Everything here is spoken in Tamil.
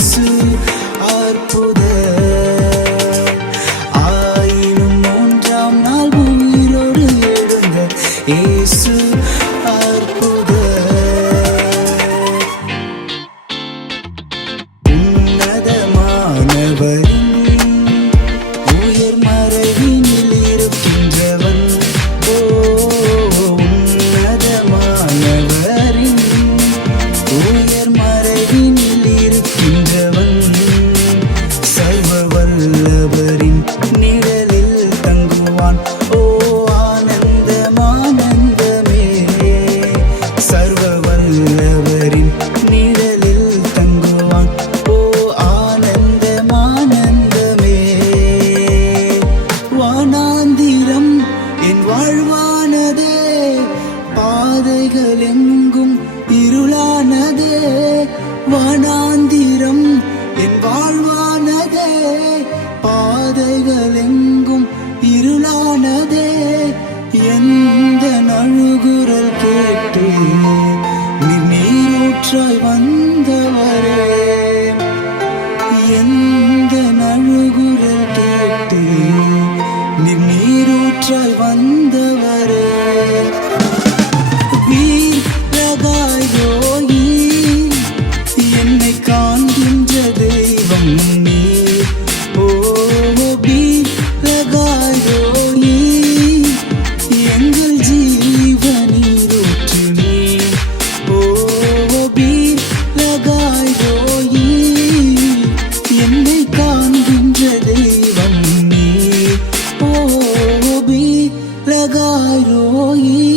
இயேசு அற்புதர். ஆயினும் மூன்றாம் நாள் உயிரோடு எழுந்த இயேசு அற்புதர். உன்னதமானவரின் உயர் மறைவினில் இருக்கின்றவன். உன்னதமானவரின் உயர் மறைவினில் இருக்கின்றவன். சர்வ வல்லவரின் நிழலில் தங்குவான். ஆனந்தமானந்தமே. சர்வ வல்லவரின் நிழலில் தங்குவான். ஆனந்தமானந்தமே. வானாந்திரம் என் வாழ்வானதே, பாதைகள் எங்கும் இருளானதே. வானாந்திரம் என் வாழ்வானதே, பாதைகள் எங்கும் இருளானதே. எந்த நழுகுரல் கேட்டு நீரூற்றாய் வந்தவரே. எந்த நழுகுரல் கேட்டு நீரூற்றாய் வந்தவரே. வீரகாய் ரோகி என்னை காண்கின்ற தெய்வம் நீர். வீரகாய் ரோகி எங்கள் ஜீவனீரூற்று நீர். வீரகாய் ரோகி என்னை காண்கின்ற தெய்வம் நீர். வீரகாய் ரோகி